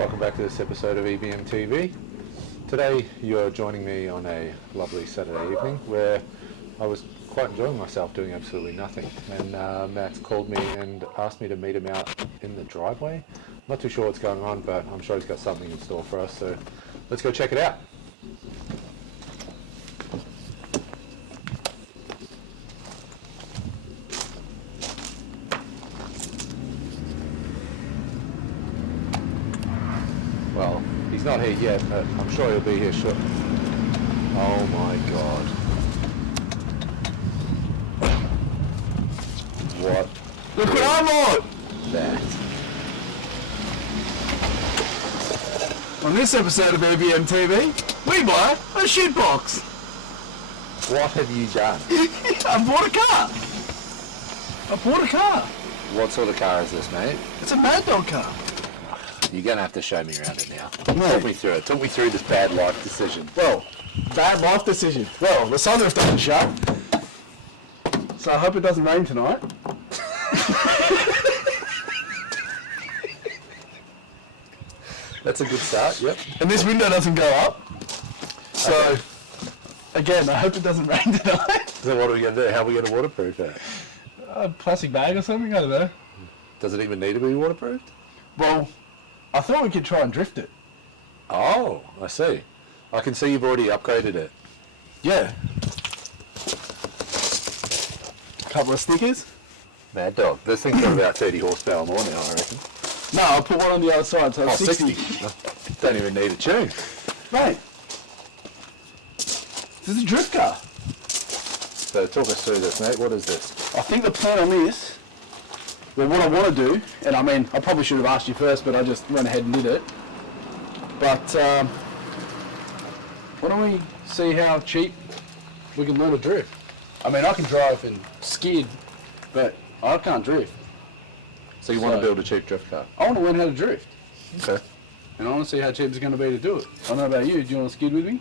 Welcome back to this episode of EBM Today you're joining me on a lovely Saturday evening where I was quite enjoying myself doing absolutely nothing, and Max called me and asked me to meet him out in the driveway. Not too sure what's going on, but I'm sure he's got something in store for us, so let's go check it out. Well, he's not here yet, but I'm sure he'll be here shortly. Oh my god. What? Look what I bought! That. On this episode of EBM TV, we buy a shit box. What have you done? I bought a car. What sort of car is this, mate? It's a Mad Dog car. You're going to have to show me around it now. No. Talk me through it. Talk me through this bad life decision. Well, bad life decision. Well, the sunroof doesn't shut. So I hope it doesn't rain tonight. That's a good start, yep. And this window doesn't go up. So, again, I hope it doesn't rain tonight. So what are we going to do? How are we going to waterproof it? A plastic bag or something, I don't know. Does it even need to be waterproofed? Well, I thought we could try and drift it. Oh, I see. I can see you've already upgraded it. Yeah. Couple of stickers. Mad Dog. This thing's got about 30 horsepower more now, I reckon. No, I'll put one on the other side, so Oh, 60. 60. Don't even need a tune. Mate, this is a drift car. So talk us through this, mate. What is this? I think the plan on this, well, what I want to do, and I mean, I probably should have asked you first, but I just went ahead and did it. But why don't we see how cheap we can learn to drift? I mean, I can drive and skid, but I can't drift. So you want to build a cheap drift car? I want to learn how to drift, Okay. and I want to see how cheap it's going to be to do it. I don't know about you. Do you want to skid with me?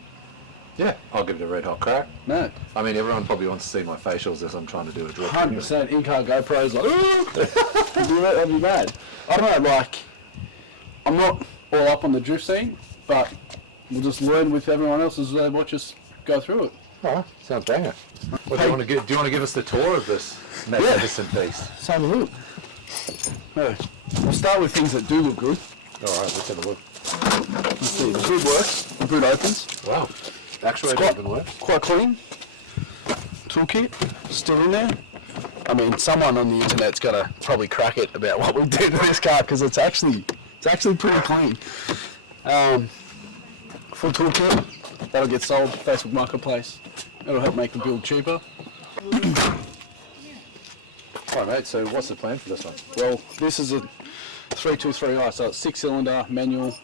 Yeah. I'll give it a red hot crack. No. I mean, everyone probably wants to see my facials as I'm trying to do a drift. 100% in-car GoPros, like, that'd be mad. I don't know, like, I'm not all up on the drift scene, but we'll just learn with everyone else as they watch us go through it. Alright, sounds banger. What do you want to give? Do you want to give us the tour of this magnificent beast? Let's have a look. No, we'll start with things that do look good. Alright, let's have a look. Let's see, the hood works, the hood opens. Wow. Actuator even works. Quite clean. Toolkit, still in there. I mean, someone on the internet's got to probably crack it about what we'll do to this car, because it's actually pretty clean. Full toolkit, that'll get sold Facebook Marketplace. It'll help make the build cheaper. Alright, mate, so what's the plan for this one? Well, this is a 323i, so it's 6-cylinder manual.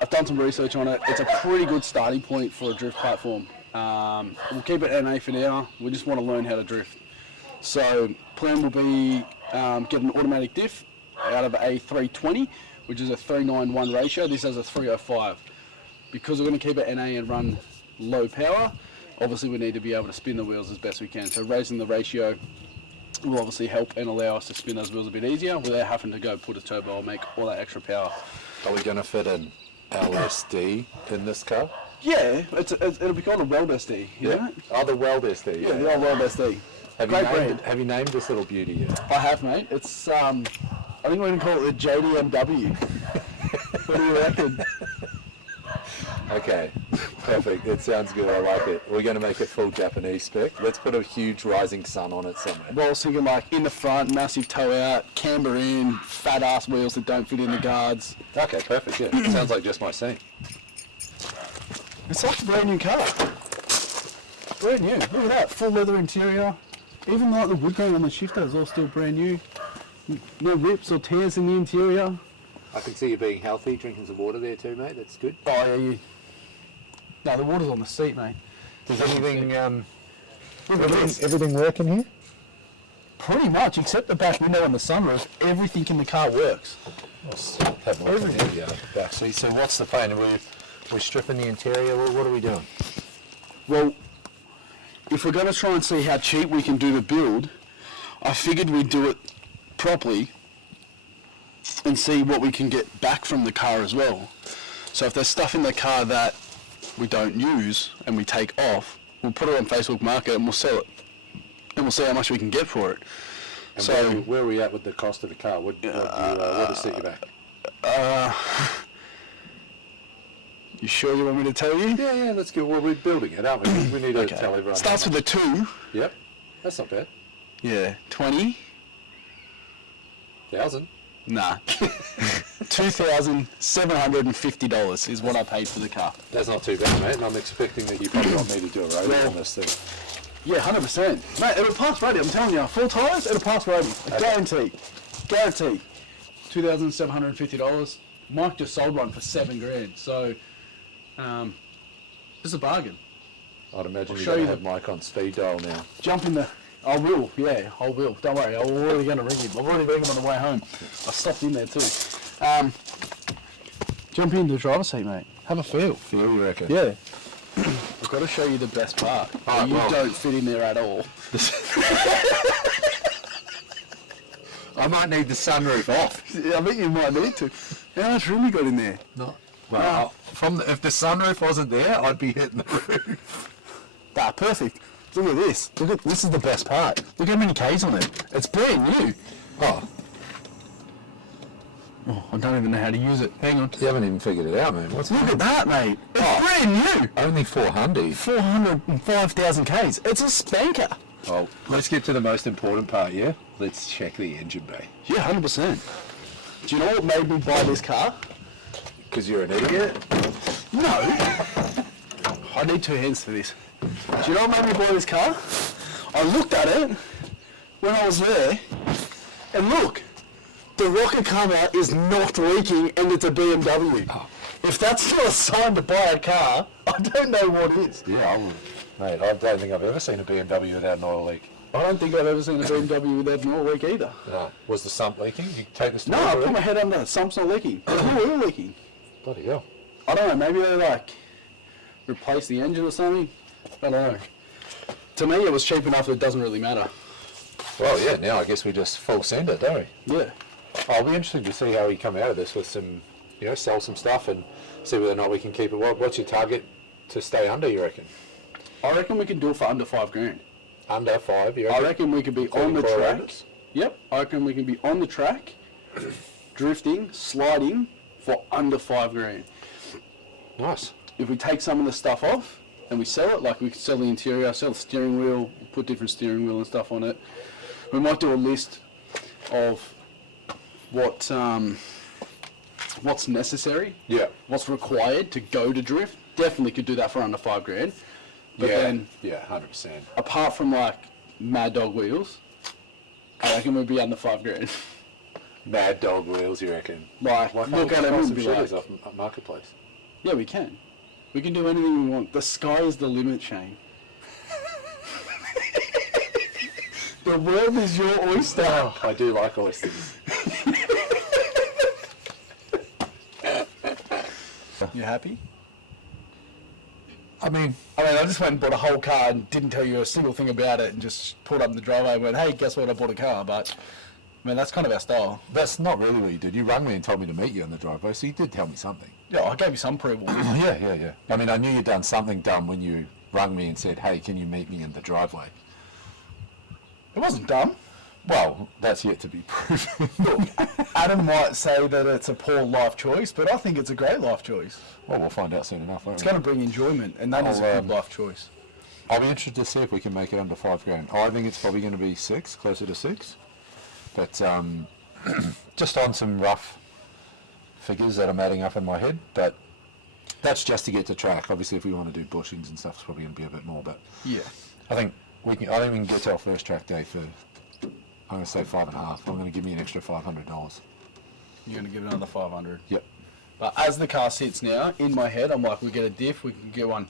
I've done some research on it. It's a pretty good starting point for a drift platform. We'll keep it NA for now. We just want to learn how to drift. So plan will be get an automatic diff out of a 320, which is a 391 ratio. This has a 305. Because we're going to keep it NA and run low power, obviously we need to be able to spin the wheels as best we can. So raising the ratio will obviously help and allow us to spin those wheels a bit easier without having to go put a turbo or make all that extra power. Are we going to fit an LSD in this car? Yeah, it'll be called a Weld SD. You know? Oh, the Weld SD. Yeah, the old Weld SD. Have you named this little beauty yet? I have, mate. It's I think we're going to call it the JDMW. What do you reckon? Okay, perfect. It sounds good. I like it. We're going to make it full Japanese spec. Let's put a huge rising sun on it somewhere. Well, I was thinking like in the front, massive toe out, camber in, fat ass wheels that don't fit in the guards. Okay, perfect. Yeah, sounds like just my scene. It's like a brand new car. Brand new. Look at that, full leather interior. Even like the wood grain on the shifter is all still brand new. No rips or tears in the interior. I can see you being healthy, drinking some water there too, mate. That's good. Oh yeah, no, the water's on the seat, mate. Does everything work in here? Pretty much, except the back window and the sunroof. Everything in the car works. Have a look in here, back seat. So what's the plan? We're stripping the interior. What are we doing? Well, if we're going to try and see how cheap we can do the build, I figured we'd do it properly and see what we can get back from the car as well. So if there's stuff in the car that we don't use and we take off, we'll put it on Facebook Market and we'll sell it. And we'll see how much we can get for it. And so where are we at with the cost of the car? What does set you back? You sure you want me to tell you? Yeah, let's go. Well, we're building it, aren't we? We need to tell everyone. Starts with a 2. Yep, that's not bad. Yeah, 20. 1,000. Nah. $2,750 is what I paid for the car. That's not too bad, mate. And I'm expecting that you probably want me to do a road on this thing. Yeah, 100%. Mate, it'll pass rating, I'm telling you. Full tyres, it'll pass rating. Guarantee. Guarantee. $2,750. Mike just sold one for $7,000. So, it's a bargain. I'd imagine I'll you're show going you to have Mike on speed dial now. Jump in the... I will, yeah, I will. Don't worry, I'm already going to ring him. I've already rang him on the way home. I stopped in there too. Jump in the driver's seat, mate. Have a feel. Feel, you reckon? Yeah. I've got to show you the best part. You don't fit in there at all. I might need the sunroof off. Yeah, I think you might need to. How much room you got in there? No. Well, if the sunroof wasn't there, I'd be hitting the roof. Ah, perfect. Look at this. This is the best part. Look how many K's on it. It's brand new. Oh, I don't even know how to use it. Hang on. you haven't even figured it out, man. Look at that, mate. It's brand new. Only 400. 405,000 K's. It's a spanker. Well, let's get to the most important part, yeah? Let's check the engine bay. Yeah, 100%. Do you know what made me buy this car? Because you're an idiot? No. I need 2 hands for this. Do you know what made me buy this car? I looked at it when I was there, and look, the rocket cover is not leaking and it's a BMW. Oh. If that's not a sign to buy a car, I don't know what is. Yeah, I would. Mate, I don't think I've ever seen a BMW without an oil leak. I don't think I've ever seen a BMW without an oil leak either. No. Was the sump leaking? You take this. No, I put my head under. Sump's not leaking. There's no oil leaking. Bloody hell. I don't know. Maybe they replace the engine or something. I don't know. To me, it was cheap enough that it doesn't really matter. Well, yeah. Now I guess we just full send it, don't we? Yeah. I'll be interested to see how we come out of this with some, sell some stuff and see whether or not we can keep it. What's your target to stay under? You reckon? I reckon we can do it for under $5,000. Under 5, you I reckon? reckon we could be on the track. Yep. I reckon we can be on the track, drifting, sliding for under $5,000. Nice. If we take some of the stuff off and we sell it, like we could sell the interior, sell the steering wheel, put different steering wheel and stuff on it. We might do a list of what's necessary, what's required to go to drift. Definitely could do that for under $5,000. But then, 100%. apart from like Mad Dog wheels, I reckon we'd be under $5,000. Mad Dog wheels, you reckon? Like, look at it and be like, off Marketplace. yeah, we can. We can do anything we want. The sky is the limit, Shane. The world is your oyster. Oh, I do like oysters. You happy? I mean, I just went and bought a whole car and didn't tell you a single thing about it and just pulled up in the driveway and went, hey, guess what, I bought a car. But, I mean, that's kind of our style. That's not really what you did. You rang me and told me to meet you on the driveway, so you did tell me something. Yeah, I gave you some pre-warning. Yeah. I mean, I knew you'd done something dumb when you rang me and said, hey, can you meet me in the driveway? It wasn't dumb. Well, that's yet to be proven. Look, Adam might say that it's a poor life choice, but I think it's a great life choice. Well, we'll find out soon enough, won't It's we? going to bring enjoyment, and that is a good life choice. I'll be interested to see if we can make it under $5,000. I think it's probably going to be 6, closer to 6. But just on some rough figures that I'm adding up in my head, but that's just to get to track. Obviously, if we want to do bushings and stuff, it's probably going to be a bit more. But Yeah. I think we can get to our first track day for, I'm going to say 5.5. I'm going to give me an extra $500. You're going to give it another 500. Yep. But as the car sits now, in my head, I'm like, we get a diff, we can get one.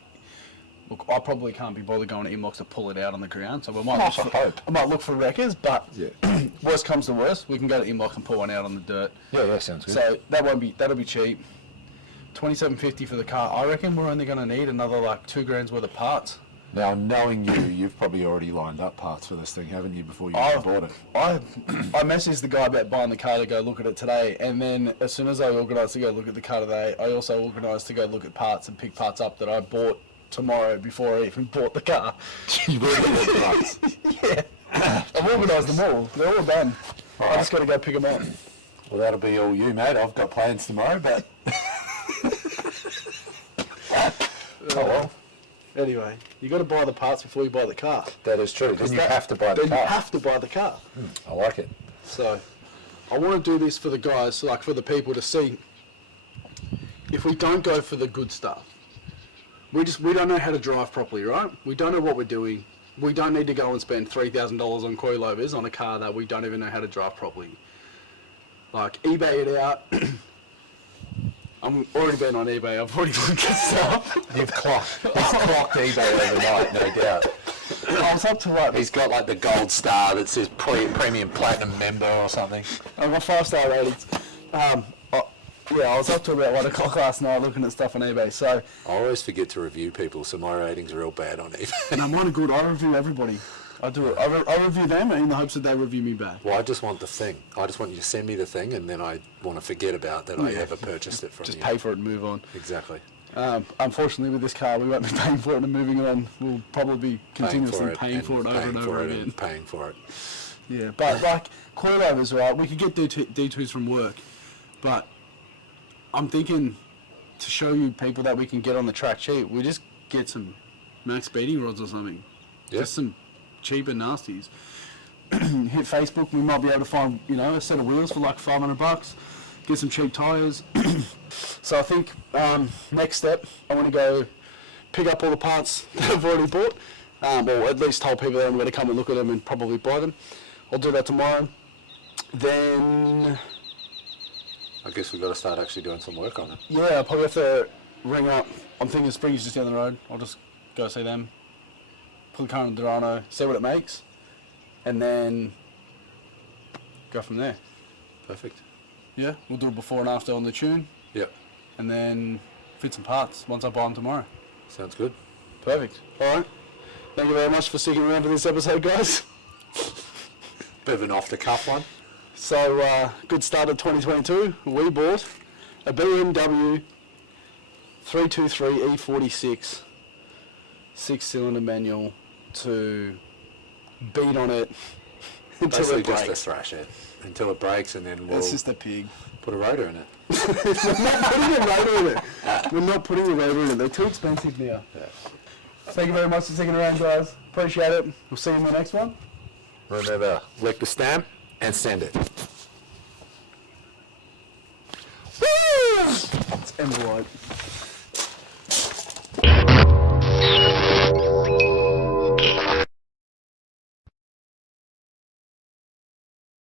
Look, I probably can't be bothered going to Inbox to pull it out on the ground, so I might look for wreckers, but worst comes to worst, we can go to Inbox and pull one out on the dirt. Yeah, sounds good. So that'll be cheap. $2,750 for the car. I reckon we're only going to need another like $2,000 worth of parts. Now, knowing you, you've probably already lined up parts for this thing, haven't you, before you bought it? I messaged the guy about buying the car to go look at it today, and then as soon as I organised to go look at the car today, I also organised to go look at parts and pick parts up that I bought tomorrow before I even bought the car. You've already bought the parts? Yeah. I've organised them all. They're all done. I just got to go pick them up. Well, that'll be all you, mate. I've got plans tomorrow, but... Oh well. Anyway, you got to buy the parts before you buy the car. That is true. Then you have to buy the car. Then you have to buy the car. I like it. So, I want to do this for the guys, like for the people to see. If we don't go for the good stuff, we don't know how to drive properly, right? We don't know what we're doing. We don't need to go and spend $3,000 on coilovers on a car that we don't even know how to drive properly. Like, eBay it out. I'm already been on eBay. I've already looked at stuff. He's clocked eBay overnight, no doubt. I was up to like... He's got like the gold star that says premium platinum member or something. I've got 5-star ratings. Yeah, I was up to about 1 o'clock last night looking at stuff on eBay. So I always forget to review people, so my ratings are real bad on eBay. No, mine are good. I review everybody. I do it. I review them in the hopes that they review me back. Well, I just want the thing. I just want you to send me the thing, and then I want to forget about that I ever purchased it from you. Just pay for it and move on. Exactly. Unfortunately, with this car, we won't be paying for it and moving it on. We'll probably be continuously paying for it over and over again. Paying for it. Yeah, but like coilovers, right? We could get D2s from work, but I'm thinking to show you people that we can get on the track cheap, we just get some MAXPEEDING rods or something. Yeah. Just some cheaper nasties. Hit Facebook, we might be able to find, a set of wheels for like $500. Get some cheap tyres. So I think next step, I want to go pick up all the parts that I've already bought, or at least told people that I'm going to come and look at them and probably buy them. I'll do that tomorrow. Then I guess we've got to start actually doing some work on it. yeah, I'll probably have to ring up. I'm thinking Spring's just down the road. I'll just go see them, put the car in the dyno, see what it makes, and then go from there. Perfect. Yeah, we'll do it before and after on the tune, Yep. and then fit some parts once I buy them tomorrow. Sounds good. Perfect. All right. Thank you very much for sticking around for this episode, guys. Bit of an off-the-cuff one. So, good start of 2022. We bought a BMW 323 E46 6-cylinder manual to beat on it until Basically it breaks. just to thrash it until it breaks, and then we'll It's just a pig. put a rotor in it. We're not putting a rotor in it. We're not putting a rotor in it. They're too expensive now. Yeah. Thank you very much for sticking around, guys. Appreciate it. We'll see you in the next one. Remember, lick the stamp and send it. Woo! It's envelope.